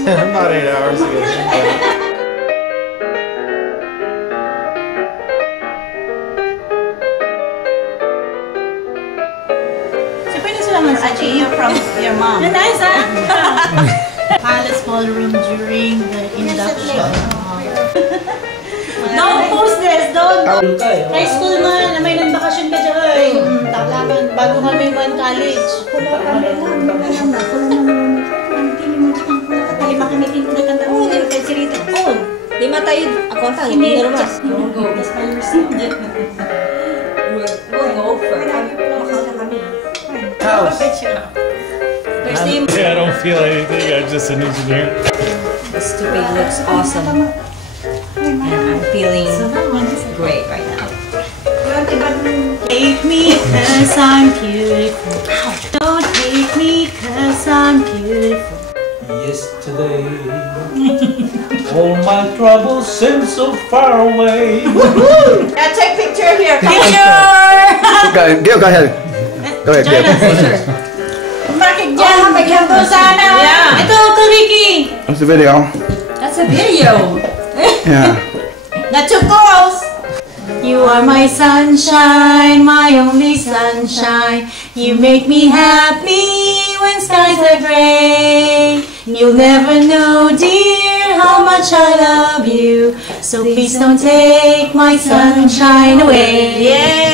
About 8 hours ago. So, pwede sila mag-achieve from your mom. Nice, huh? Palace ballroom during the induction. Don't post this, don't. High school man, may nang-bakasyon ka dyan. Taklaman, bago kami man college. Lima kami tindakan taon. Oo, di si Rita. Oo. Lima tayo, ako ang tayo, hindi na lumas. We'll go. We'll go for House. I don't feel anything, I'm just an engineer. The stupid looks awesome. And I'm feeling great right now. Hate me cause I'm beautiful. Don't hate me cause I'm beautiful. Yesterday, all my troubles seem so far away. Now take picture here. Go ahead. Go ahead, Bakit dyan? Bigyan ko sana. Yeah. Ito, Ricky. What's the video? That's a video. Yeah. Not too close. You are my sunshine, my only sunshine. You make me happy when skies are gray. You'll never know, dear, how much I love you. So please don't take my sunshine away. Yeah.